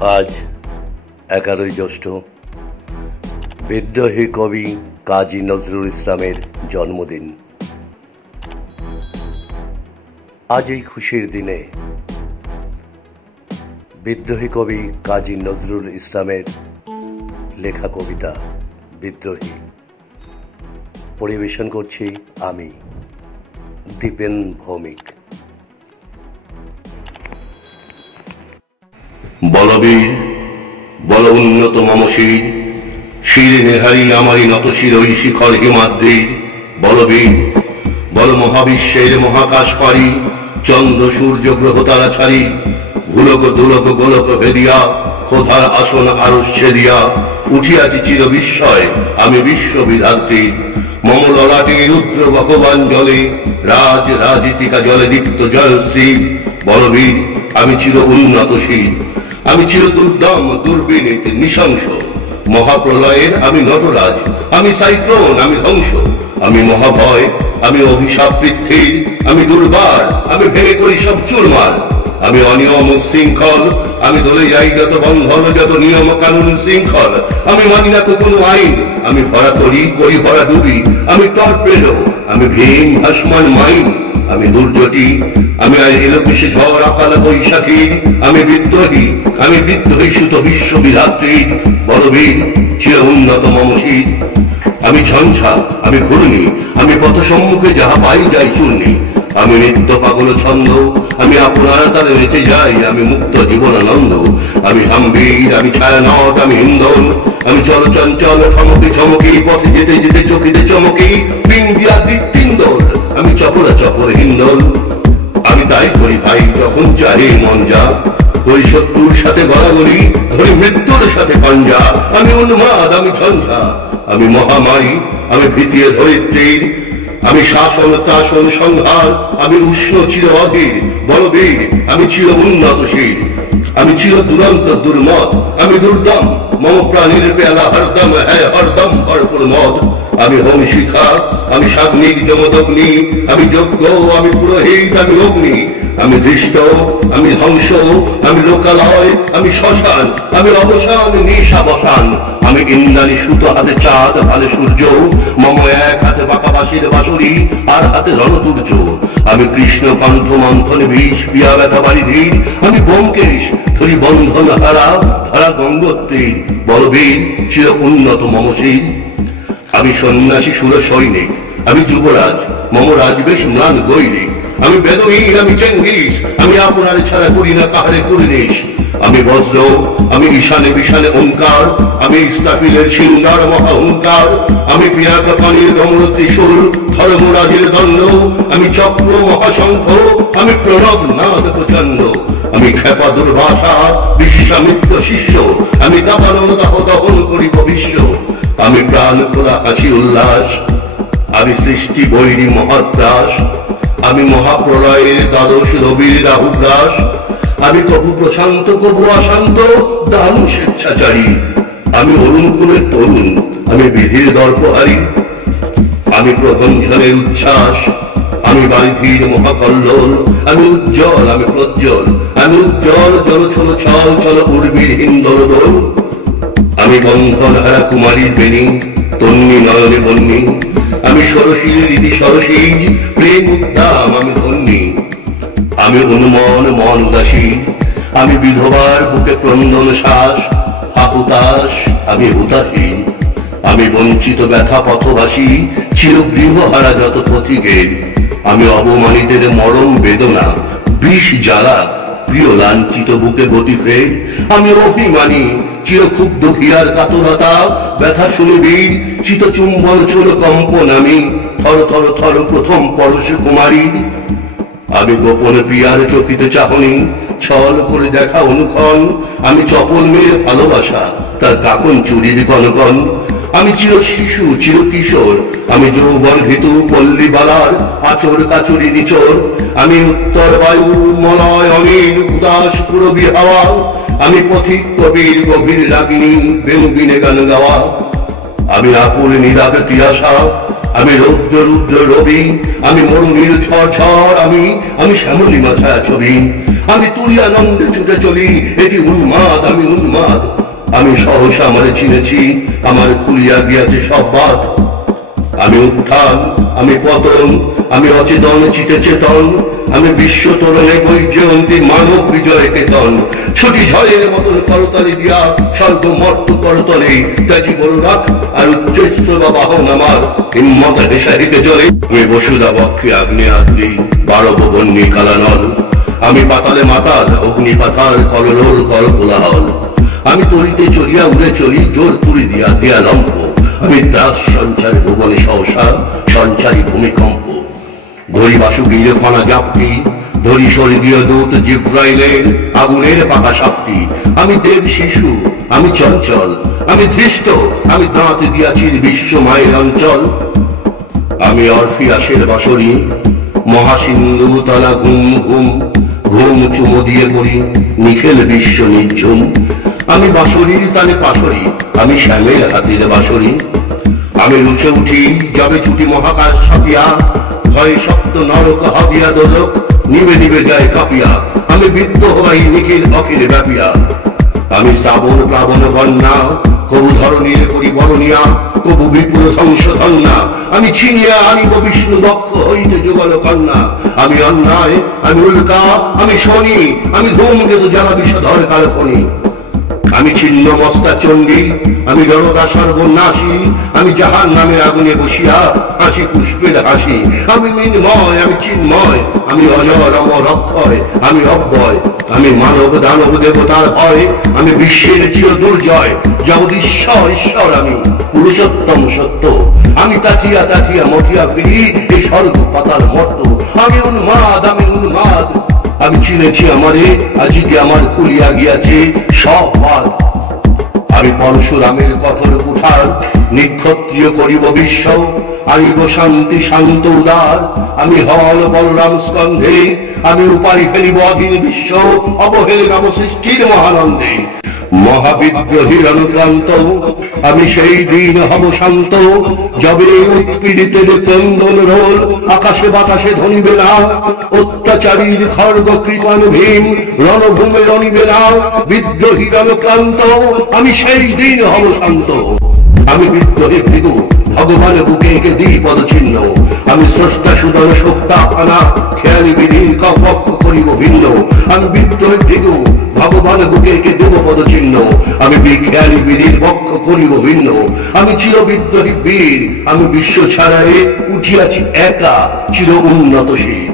আজ 11ই জ্যৈষ্ঠ, বিদ্রোহী কবি কাজী নজরুল ইসলামের জন্মদিন। আজ এই খুশির দিনে বিদ্রোহী কবি কাজী নজরুল ইসলামের লেখা কবিতা বিদ্রোহী পরিবেশন করছি আমি, দীপেন ভৌমিক। বলবীর বল উন্নত মমশির, শির নেহারি আমারি নত শির ওই শিখর হিমাদ্রির। বলবীর বল মহাবিশ্বের মহাকাশ পারি, চন্দ্র সূর্য গ্রহ তারা ছাড়ি। ভুলক দুলক গোলক ভেদিয়া, খোধার আসন আরশ ছেদিয়া। উঠিয়াছি চির বিস্ময় আমি বিশ্ববিধাত্রী। মম ললাটে রুদ্র ভগবান জলে, রাজ রাজিতিকা জলে দীপ্ত জয়শ্রী। বলবীর আমি চির উন্নতশীল, আমি চির দুর্দম দুর্বিনীত নৃশংস। মহাপ্রলয়ের আমি নটরাজ, আমি সাইক্লোন, আমি ধ্বংস। আমি মহাভয়, আমি অভিশাপ পৃথ্বীর। আমি দুর্বার, আমি ভেঙে করি সব চুরমার। আমি অনিয়ম শৃঙ্খল, আমি দলে যাই যত বন্ধন, যত নিয়ম কানুন শৃঙ্খল। আমি মানি না কখনো আইন, আমি ভরা করি ভরা ডুবি। আমি টর্পেডো, আমি ভীম ভাসমান মাইন। আমি দুর্যোটি, আমি এলোকেশে ঝড় আকাল বৈশাখীর। আমি বিদ্রোহী সুত বিশ্ববিধাত্রীর। বলবীর চির উন্নত মমশীর। আমি ঝঞ্ঝা, আমি ঘূর্ণি, আমি পথ সম্মুখে যাহা পাই যাই চূর্ণি। আমি নিত্য পাগল ছন্দ, আমি আপনার তালে নেচে যাই, আমি মুক্ত জীবনানন্দ। আমি হাম্বীর, আমি ছায়ানট, আমি হিন্দন। আমি চল চঞ্চল ঠমকি ঠমকি, পথে যেতে যেতে চকিতে চমকি। পিন্ডিয়া দিকপিন্দল, আমি চপলা চপল হিন্দল। আমি তাই করি ভাই যখন চাহে মন যা, করি শত্রুর সাথে গড়াগড়ি, ধরি মৃত্যুর সাথে পাঞ্জা। আমি উন্মাদ, আমি ঝঞ্ঝা, আমি মহামারী, আমি ভীতিয়ে ধরিত্রীর। আমি শাসন ত্রাসন সংহার, আমি উষ্ণ চির অধীর। বলবীর আমি চির উন্নতশীল, আমি চির দুরন্ত দুর্মত। আমি দুর্দম, মম প্রাণীর পেয়ালা হরদম, হ্যাঁ হরদম ভরপুর মদ। আমি হোম শিখা, আমি সাগ্নিক যমদগ্নি। আমি যজ্ঞ, আমি পুরোহিত, আমি অগ্নি। আমি দৃষ্ট, আমি ধ্বংস, আমি লোকালয়, আমি শ্মশান। আমি অবসান নিশাবসান, আমি ইন্দ্রাণী সুত হাতে চাঁদ ভালে সূর্য। মম এক হাতে বাঁকা বাঁশির বাঁশুরি, আর হাতে রণদুর্য। আমি কৃষ্ণ কণ্ঠ মন্থন বিষ, পিয়া ব্যথা বাড়ি ধীর। আমি ব্যোমকেশ, ধরি বন্ধন হারা ধারা গঙ্গোত্রীর। বলবীর চির উন্নত মমশীর। আমি সন্ন্যাসী সুর সৈনিক, আমি যুবরাজ, মম রাজবেশ ম্লান গৈরিক। আমি বেদুইন, আমি চেঙ্গিস, আমি আপনার ছাড়া করি না কাহারে কুর্নিশ। আমি বজ্র, আমি ঈশানে বিশানে ওঙ্কার। আমি ইস্তাফিলের সিংহার মহাহংকার। আমি পিয়াকা পানির গমন ত্রিশূল, ধর্মরাজের দণ্ড। আমি চক্র মহাশঙ্খ, আমি প্রণব নাদ প্রচণ্ড। আমি ক্ষেপা দুর্বাসা, বিশ্বামিত্র শিষ্য। আমি দাবানন দাহ দহন করি বিশ্ব। আমি প্রাণ খোলা হাসি উল্লাস, আমি সৃষ্টি বৈরী মহাত্রাস। আমি মহাপ্রলয়ের দ্বাদশ রবির রাহুগ্রাস। আমি কবু প্রশান্ত কবু অশান্ত, দারুণ স্বেচ্ছাচারী। আমি অরুণ কুলের তরুণ, আমি বিধির দর্পহারী। আমি প্রভঞ্জনের উচ্ছ্বাস, আমি বারিধির মহাকল্লোল। আমি উজ্জ্বল, আমি প্রজ্জ্বল, আমি উজ্জ্বল জল ছল ছল ছল উর্বীর হিন্দল দোল। আমি বন্ধন হারা কুমারীর বেণী, তন্নি নয়নে বন্যী। আমি সরসীর রীতি সরসীজ, প্রেম উদ্দাম আমি ধন্যী। আমি উন্মন মন উদাসী, আমি বিধবার বুকে ক্রন্দন শ্বাস। হাহুতাস, আমি হুতাশী। আমি বঞ্চিত ব্যথা পথবাসী, চিরগৃহহারা যত পথিকের। আমি অবমানিতের মরম বেদনা, বিষ জ্বালা, প্রিয় লাঞ্ছিত বুকে গতি ফের। আমি অভিমানী, চিরক্ষুব্ধ হিয়ার কাতরতা, ব্যথা শুনে বীর চিত চুম্বন ছোল কম্পন। আমি থর থর থর প্রথম পরশ কুমারীর। আমি গোপন প্রিয়ার চকিতে চাহনি, ছল করে দেখা অনুক্ষণ। আমি চপল মেয়ের ভালোবাসা, তার কাকন চুরির গণগণ। আমি চির শিশু চির কিশোর, আমি যৌবন ভীতু পল্লী বালার আচর কাচুরি নিচর। আমি উত্তর বায়ু মলয় অনিল উদাস পুরবী হাওয়া। আমি পথিক কবির গভীর রাগিনী, বেনুবিনে গান গাওয়া। আমি আকুল নিরাগ তিয়াসা, আমি রৌদ্র রুদ্র রবি। আমি মরুভূমির ঝড় ঝড়, আমি শ্যামলিমা ছায়া ছবি। আমি তুলি আনন্দে ছুটে চলি, এটি উন্মাদ, আমি উন্মাদ। আমি সহসা আমারে চিনেছি, আমার খুলিয়া গিয়াছে সব বাদ। আমি উত্থান, আমি পতন, আমি অচেতন চিতে চেতন, আমি বিশ্ব তরণে বৈজয়ন্তী মানব বিজয় কেতন। ছুটি ঝড়ের মতন করতালি দিয়া স্বর্গ মর্ত করতলে, ত্যাজি বড় রাখ আর উচ্চস্ত বা বাহন আমার হিম্মত হেসা হেঁটে চলে। আমি বসুধা বক্ষে আগ্নেয়াদ্রি, 12 ভবন্যী কালানল। আমি পাতালে মাতাল, অগ্নি পাতাল, কলরোল কর কোলাহল। আমি তরিতে চলিয়া উড়ে চলি, জোর তুলি দিয়া দেয়া লম্ব। আমি দাস সঞ্চারী ভুবনে সহসা, সঞ্চারী ভূমিকম্প। ধরি বাসুকীর ফনা জাপটি, ধরি স্বর্গীয় দূত জিব্রাইলের আগুনের পাকা সাপটি। আমি দেব শিশু, আমি চঞ্চল, আমি ধৃষ্ট, আমি দাঁত দিয়াছি বিশ্ব মায়ের অঞ্চল। আমি অরফিয়াসের বাসরি, মহাসিন্ধু তলা ঘুম ঘুম, ঘুম চুমো দিয়ে করি নিখেল বিশ্ব নিঝুম। আমি বাঁশরীর তালে পাশরি, আমি শ্যামের হাতের বাঁশরি। আমি রুচে উঠি যাবে ছুটি মহাকাশ ছাপিয়া, ভয়ে শক্ত নরক হাবিয়া দোজক নিবে নিবে যায় কাঁপিয়া। আমি বৃত্ত হই নিখিল অখিল ব্যাপিয়া। আমি শ্রাবণ প্লাবন বন্যা, কবু ধরণীর করি বরণিয়া, কবু বিপুল ধ্বংস ধন্যা। আমি ছিনিয়া আনিব বিষ্ণু বক্ষ হইতে যুগল কন্যা। আমি অন্যায়, আমি উল্কা, আমি শনি, আমি ধূমকেতু জ্বালা বিষধর কালফণি। আমি ছিন্ন মস্তা চণ্ডী, আমি জনতা সর্বনাশী। আমি জাহান নামে আগুনে বসিয়া হাসি পুষ্পের হাসি। আমি মৃন্ময়, আমি চিন্ময়, আমি অজর অমর অক্ষয়, আমি অব্যয়। আমি মানব দানব দেবতার ভয়, আমি বিশ্বের চির দুর্জয়। জগদীশ্বর ঈশ্বর, আমি পুরুষোত্তম সত্য। আমি তাকিয়া তাকিয়া মতিয়া ফিরি এই স্বর্গ পাতাল মর্ত। আমি উন্মাদ, আমি উন্মাদ। আমি চিনেছি আমারে, আজকে আমার খুলিয়া গিয়াছে সব বাদ। আমি পরশুরামের কঠোর কুঠার, নিক্ষত্রিয় করিব বিশ্ব। আনিব শান্তি শান্ত উদার, আমি হল বলরাম স্কন্ধে। আমি উপারি ফেলিব অধীন বিশ্ব, অবহেল নব সৃষ্টির মহানন্দে। মহাবিদ্রোহীর অনুক্রান্ত, আমি সেই দিন হব শান্ত। যবে উৎপীড়িতের ক্রন্দন রোল আকাশে বাতাসে ধনিবে না। অত্যাচারীর খড়গ কৃপান ভীম রণভূমে রণিবে না। বিদ্রোহীর অনুক্রান্ত, আমি সেই দিন হব শান্ত। আমি বিদ্রোহী ভৃগু, ভগবান বুকে এঁকে দিই পদচিহ্ন। আমি স্রষ্টা সুদন শোক্তা ফানা, খেয়ালি বিধির কপক্ষ করিব ভিন্ন। আমি বিদ্রোহী ভৃগু, ভগবান বুকে এঁকে দেব পদচিহ্ন। আমি বিখ্যালী বিধির পক্ষ করিব ভিন্ন। আমি চির বিদ্রোহী বীর, আমি বিশ্ব ছাড়ায়ে উঠিয়াছি একা চির উন্নতশীল।